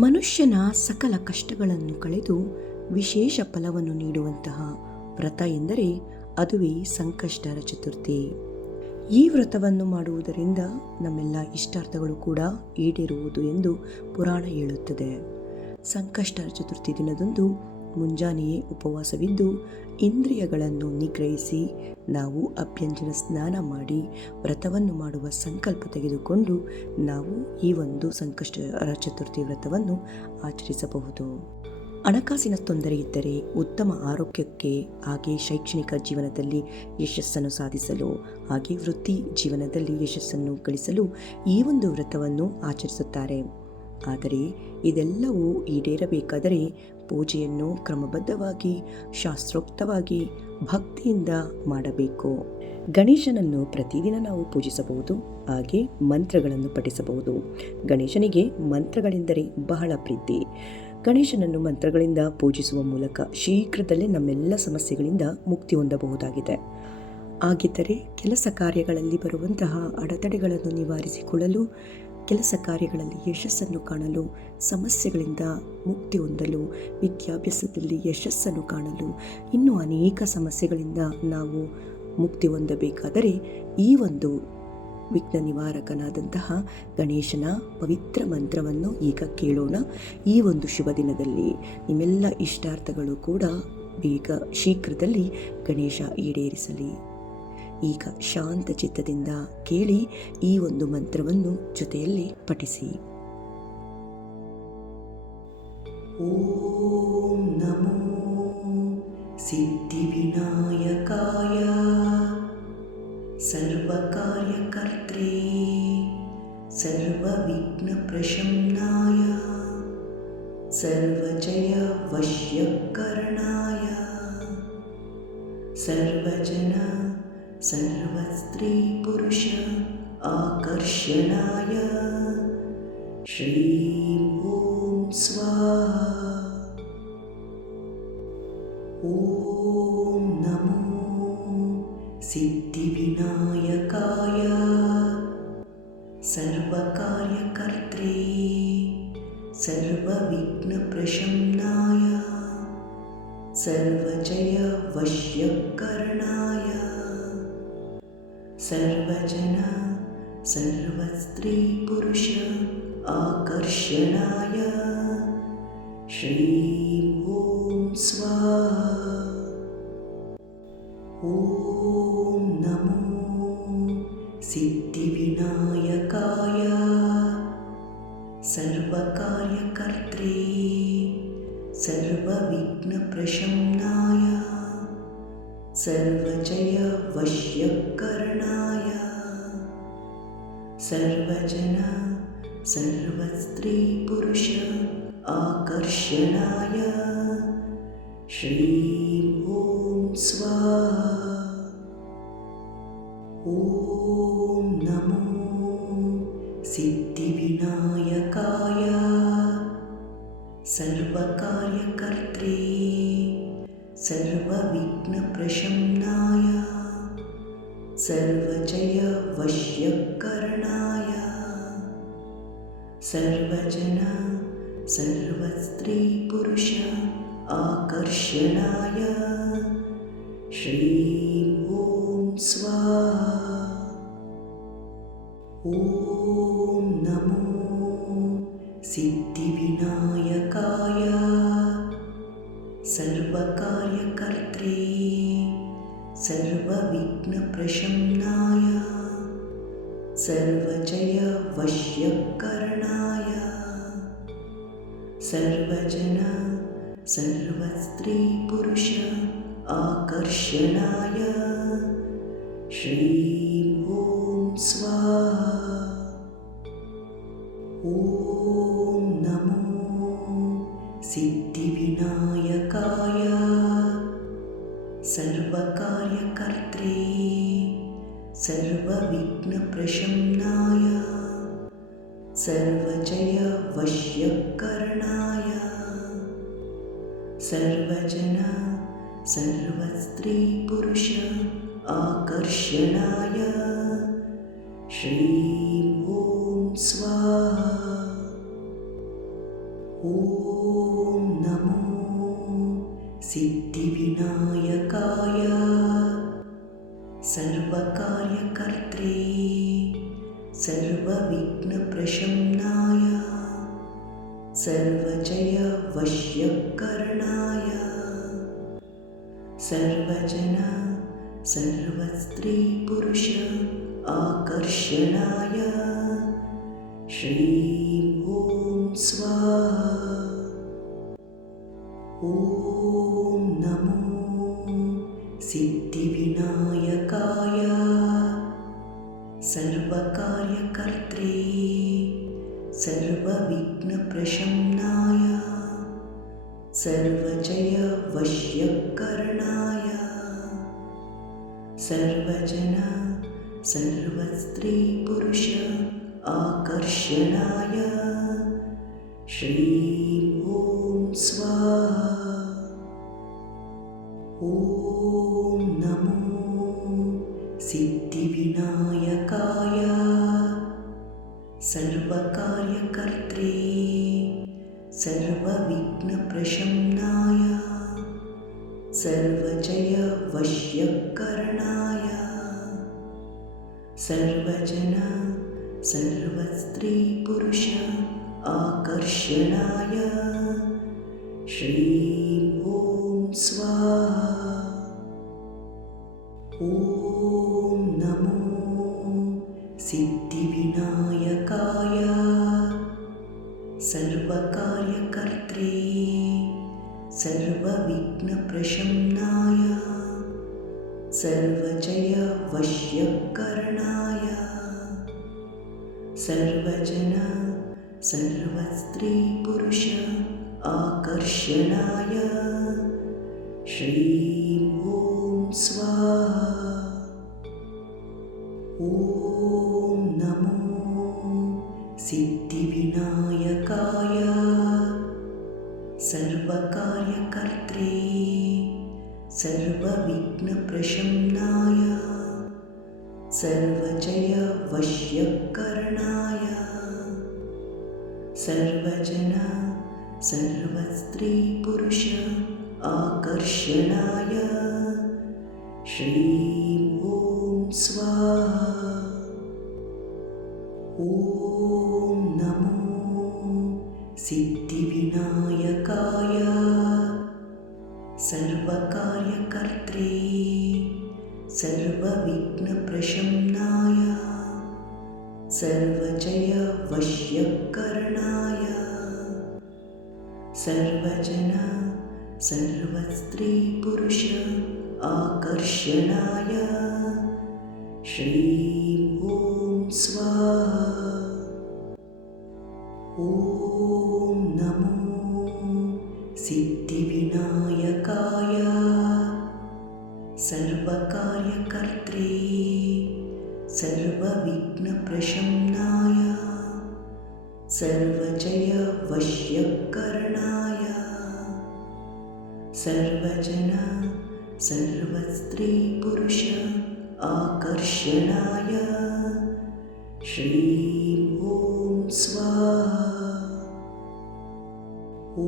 ಮನುಷ್ಯನ ಸಕಲ ಕಷ್ಟಗಳನ್ನು ಕಳೆದು ವಿಶೇಷ ಫಲವನ್ನು ನೀಡುವಂತಹ ವ್ರತ ಎಂದರೆ ಅದುವೇ ಸಂಕಷ್ಟಹರ ಚತುರ್ಥಿ. ಈ ವ್ರತವನ್ನು ಮಾಡುವುದರಿಂದ ನಮ್ಮೆಲ್ಲ ಇಷ್ಟಾರ್ಥಗಳು ಕೂಡ ಈಡೇರುವುದು ಎಂದು ಪುರಾಣ ಹೇಳುತ್ತದೆ. ಸಂಕಷ್ಟಹರ ಚತುರ್ಥಿ ದಿನದಂದು ಮುಂಜಾನೆಯೇ ಉಪವಾಸವಿದ್ದು ಇಂದ್ರಿಯಗಳನ್ನು ನಿಗ್ರಹಿಸಿ ನಾವು ಅಭ್ಯಂಜನ ಸ್ನಾನ ಮಾಡಿ ವ್ರತವನ್ನು ಮಾಡುವ ಸಂಕಲ್ಪ ತೆಗೆದುಕೊಂಡು ನಾವು ಈ ಒಂದು ಸಂಕಷ್ಟಹರ ಚತುರ್ಥಿ ವ್ರತವನ್ನು ಆಚರಿಸಬಹುದು. ಹಣಕಾಸಿನ ತೊಂದರೆ ಇದ್ದರೆ ಉತ್ತಮ ಆರೋಗ್ಯಕ್ಕೆ, ಹಾಗೆ ಶೈಕ್ಷಣಿಕ ಜೀವನದಲ್ಲಿ ಯಶಸ್ಸನ್ನು ಸಾಧಿಸಲು, ಹಾಗೆ ವೃತ್ತಿ ಜೀವನದಲ್ಲಿ ಯಶಸ್ಸನ್ನು ಗಳಿಸಲು ಈ ಒಂದು ವ್ರತವನ್ನು ಆಚರಿಸುತ್ತಾರೆ. ಆದರೆ ಇದೆಲ್ಲವೂ ಈಡೇರಬೇಕಾದರೆ ಪೂಜೆಯನ್ನು ಕ್ರಮಬದ್ಧವಾಗಿ ಶಾಸ್ತ್ರೋಕ್ತವಾಗಿ ಭಕ್ತಿಯಿಂದ ಮಾಡಬೇಕು. ಗಣೇಶನನ್ನು ಪ್ರತಿದಿನ ನಾವು ಪೂಜಿಸಬಹುದು, ಹಾಗೆ ಮಂತ್ರಗಳನ್ನು ಪಠಿಸಬಹುದು. ಗಣೇಶನಿಗೆ ಮಂತ್ರಗಳೆಂದರೆ ಬಹಳ ಪ್ರೀತಿ. ಗಣೇಶನನ್ನು ಮಂತ್ರಗಳಿಂದ ಪೂಜಿಸುವ ಮೂಲಕ ಶೀಘ್ರದಲ್ಲೇ ನಮ್ಮೆಲ್ಲ ಸಮಸ್ಯೆಗಳಿಂದ ಮುಕ್ತಿ ಹೊಂದಬಹುದಾಗಿದೆ. ಹಾಗಿದ್ದರೆ ಕೆಲಸ ಕಾರ್ಯಗಳಲ್ಲಿ ಬರುವಂತಹ ಅಡೆತಡೆಗಳನ್ನು ನಿವಾರಿಸಿಕೊಳ್ಳಲು, ಕೆಲಸ ಕಾರ್ಯಗಳಲ್ಲಿ ಯಶಸ್ಸನ್ನು ಕಾಣಲು, ಸಮಸ್ಯೆಗಳಿಂದ ಮುಕ್ತಿ ಹೊಂದಲು, ವಿದ್ಯಾಭ್ಯಾಸದಲ್ಲಿ ಯಶಸ್ಸನ್ನು ಕಾಣಲು, ಇನ್ನೂ ಅನೇಕ ಸಮಸ್ಯೆಗಳಿಂದ ನಾವು ಮುಕ್ತಿ ಹೊಂದಬೇಕಾದರೆ ಈ ಒಂದು ವಿಘ್ನ ನಿವಾರಕನಾದಂತಹ ಗಣೇಶನ ಪವಿತ್ರ ಮಂತ್ರವನ್ನು ಈಗ ಕೇಳೋಣ. ಈ ಒಂದು ಶುಭ ದಿನದಲ್ಲಿ ನಿಮ್ಮೆಲ್ಲ ಇಷ್ಟಾರ್ಥಗಳು ಕೂಡ ಶೀಘ್ರದಲ್ಲಿ ಗಣೇಶ ಈಡೇರಿಸಲಿ. ಈಗ ಶಾಂತ ಚಿತ್ತದಿಂದ ಕೇಳಿ ಈ ಒಂದು ಮಂತ್ರವನ್ನು ಜೊತೆಯಲ್ಲಿ ಪಠಿಸಿ. ಓಂ ನಮೋ ಸಿದ್ಧಿವಿನಾಯಕಾಯ ಸರ್ವಕಾರ್ಯಕರ್ತ್ರೇ ಸರ್ವವಿಘ್ನಪ್ರಶಮನಾಯ ಸರ್ವಜಯ ವಶ್ಯಕರಣಾಯ ಸರ್ವಜನ ಸರ್ವಸ್ತ್ರೀ ಪುರುಷ ಆಕರ್ಷಣಾಯ ಶ್ರೀ ಓಂ ಸ್ವಾಹಾ. ಓಂ ನಮೋ ಸಿದ್ಧಿವಿನಾಯಕಾಯ ಸರ್ವಕಾರ್ಯಕರ್ತ್ರೇ ಸರ್ವವಿಘ್ನಪ್ರಶಮನಾಯ ಸರ್ವಜಯ ವಶ್ಯಕರಣಾಯ ಸರ್ವಜನ ಸರ್ವಸ್ತ್ರೀ ಪುರುಷ ಆಕರ್ಷಣಾಯ ಶ್ರೀ ಓಂ ಸ್ವಾಹಾ. ಓಂ ನಮೋ ಸಿದ್ಧಿವಿನಾಯಕಾಯ ಸರ್ವಕಾರ್ಯಕರ್ತ್ರೇ ಸರ್ವವಿಘ್ನಪ್ರಶಮನಾಯ ಸರ್ವಜಯ ವಶ್ಯಕರಣಾಯ ಸರ್ವಜನ ಸರ್ವಸ್ತ್ರೀ ಪುರುಷ ಆಕರ್ಷಣಾಯ ಶ್ರೀ ಓಂ ಸ್ವಾಹಾ. ಓಂ ನಮೋ ಸಿದ್ಧಿವಿನಾಯಕಾಯ ಸರ್ವಕಾರ್ಯಕರ್ತ್ರೇ ಸರ್ವವಿಘ್ನಪ್ರಶಮನಾಯ ಸರ್ವಜಯ ವಶ್ಯಕರಣಾಯ ಸರ್ವಜನ ಸರ್ವಸ್ತ್ರೀ ಪುರುಷ ಆಕರ್ಷಣಾಯ ಶ್ರೀ ಓಂ ಸ್ವಾಹಾ. ಓಂ ನಮೋ ಸಿದ್ಧಿವಿನಾಯಕಾಯ ಸರ್ವಕಾರ್ಯಕರ್ತ್ರೇ ಸರ್ವವಿಘ್ನಪ್ರಶಮನಾಯ ಸರ್ವಜಯ ವಶ್ಯಕರಣಾಯ ಸರ್ವಜನ ಸರ್ವಸ್ತ್ರೀ ಪುರುಷ ಆಕರ್ಷಣಾಯ ಶ್ರೀ ಓಂ ಸ್ವಾಹಾ. ಓಂ ನಮೋ ಸಿದ್ಧಿವಿನಾಯಕಾಯ ಸರ್ವಕಾರ್ಯಕರ್ತ್ರೇ ಸರ್ವವಿಘ್ನಪ್ರಶಮನಾಯ ಸರ್ವಜಯ ವಶ್ಯಕರಣಾಯ ಸರ್ವಜನ ಸರ್ವಸ್ತ್ರೀ ಪುರುಷ ಆಕರ್ಷಣಾಯ ಶ್ರೀ ಓಂ ಸ್ವಾಹಾ. ॐ नमो सिद्धिविनायकाय सर्वकार्यकर्त्रे सर्वविघ्नप्रशमनाय सर्वजयवश्यकरणाय सर्वजन सर्वस्त्रीपुरुष आकर्षणाय श्रीं ॐ स्वाहा। ॐ नमो सिद्धिविनायकाय सर्वकार्यकर्त्रे सर्वविघ्नप्रशमनाय सर्वजयवश्यकरणाय सर्वजन सर्वस्त्रीपुरुष आकर्षणाय श्रीं ॐ स्वाहा। ॐ नमो सिद्धिविनायकाय सर्वकार्यकर्त्रे सर्वविघ्नप्रशमनाय सर्वजयवश्यकरणाय सर्वजन सर्वस्त्रीपुरुष आकर्षणाय श्रीं ॐ स्वाहा। ॐ नमो सिद्धिविनायकाय सर्वकार्यकर्त्रे सर्वविघ्नप्रशमनाय सर्वजयवश्यकरणाय सर्वजन सर्वस्त्रीपुरुष आकर्षणाय श्रीं ॐ स्वाहा। ॐ नमो सिद्धिविनायकाय सर्वकार्यकर्त्रे सर्वविघ्नप्रशमनाय सर्वजयवश्यकरणाय सर्वजन सर्वस्त्रीपुरुष आकर्षणाय श्रीं ॐ स्वाहा। ॐ नमो सिद्धिविनायकाय सर्वकार्यकर्त्रे सर्वविघ्नप्रशमनाय सर्वजयवश्यकरणाय सर्वजन सर्वस्त्रीपुरुष आकर्षणाय श्रीं ॐ स्वाहा। ॐ नमो सिद्धिविनायकाय सर्वकार्यकर्त्रे सर्वविघ्नप्रशमनाय सर्वजयवश्यकरणाय सर्वजन सर्वस्त्रीपुरुष आकर्षणाय श्रीं ॐ स्वाहा। ॐ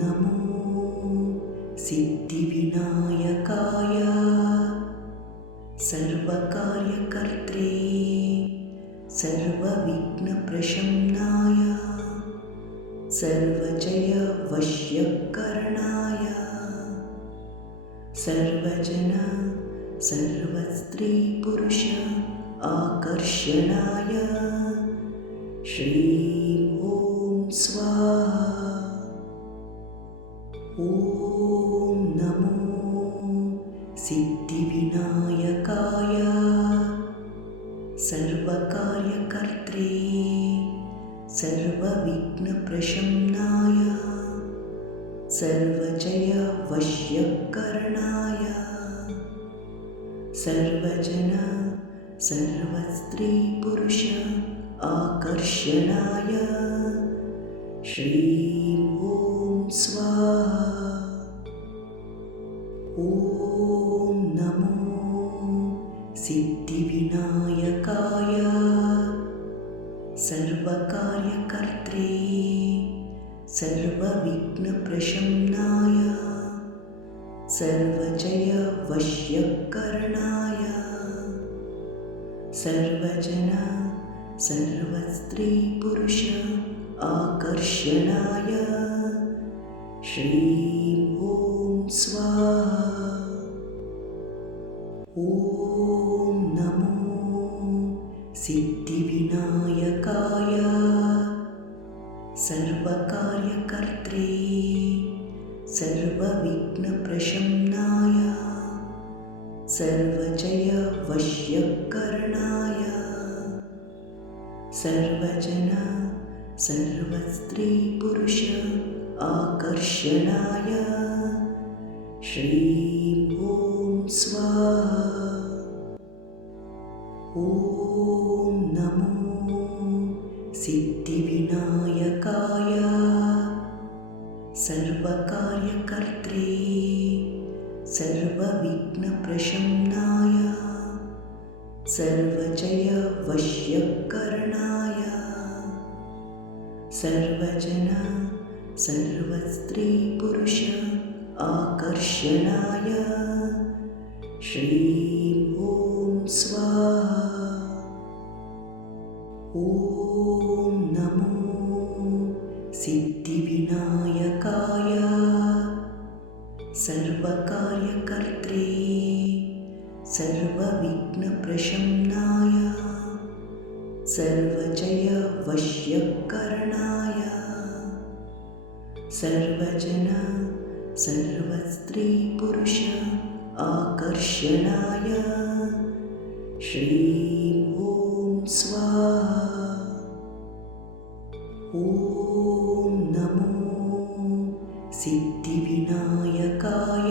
नमो सिद्धिविनायकाय सर्वकार्यकर्त्रे सर्वविघ्नप्रशमनाय सर्वजयवश्यकरणाय सर्वजन सर्वस्त्रीपुरुष आकर्षणाय श्रीं ॐ स्वाहा। ॐ नमो सिद्धिविनायकाय सर्वकार्यकर्त्रे सर्वविघ्नप्रशमनाय सर्वजयवश्यकरणाय सर्वजन सर्वस्त्रीपुरुष आकर्षणाय श्रीं ॐ स्वाहा। ॐ नमो सिद्धिविनायकाय सर्वकार्यकर्त्रे सर्वविघ्नप्रशमनाय सर्वजयवश्यकरणाय सर्वजन सर्वस्त्रीपुरुष आकर्षणाय श्रीं ॐ स्वाहा। ॐ नमो सिद्धिविनायकाय सर्वकार्यकर्त्रे सर्वविघ्नप्रशमनाय सर्वजयवश्यकरणाय सर्वजन सर्वस्त्रीपुरुष आकर्षणाय श्रीं ॐ स्वाहा। ॐ नमो सिद्धिविनायकाय सर्वकार्यकर्त्रे सर्वविघ्नप्रशमनाय सर्वजयवश्यकरणाय सर्वजन सर्वस्त्रीपुरुष आकर्षणाय श्रीं ॐ स्वाहा। ॐ नमो सिद्धिविनायकाय सर्वकार्यकर्त्रे सर्वविघ्नप्रशमनाय सर्वजयवश्यकरणाय सर्वजन सर्वस्त्रीपुरुष आकर्षणाय श्रीं ॐ स्वाहा। ॐ नमो सिद्धिविनायकाय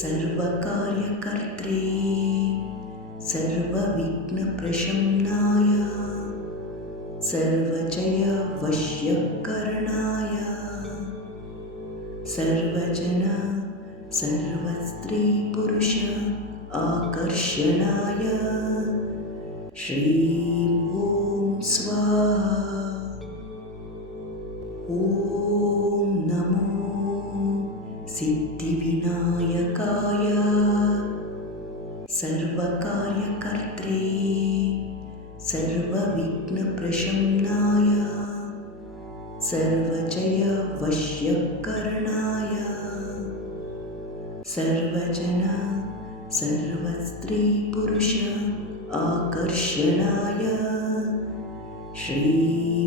सर्वकार्यकर्त्रे सर्वविघ्नप्रशमनाय सर्वजयवश्यकरणाय सर्वजन सर्वस्त्रीपुरुष आकर्षणाय श्रीं ॐ स्वाहा। ॐ नमो सिद्धिविनायकाय सर्वकार्यकर्त्रे सर्वविघ्नप्रशमनाय सर्वजयवश्यकरणाय सर्वजन सर्वस्त्रीपुरुष आकर्षणाय श्रीं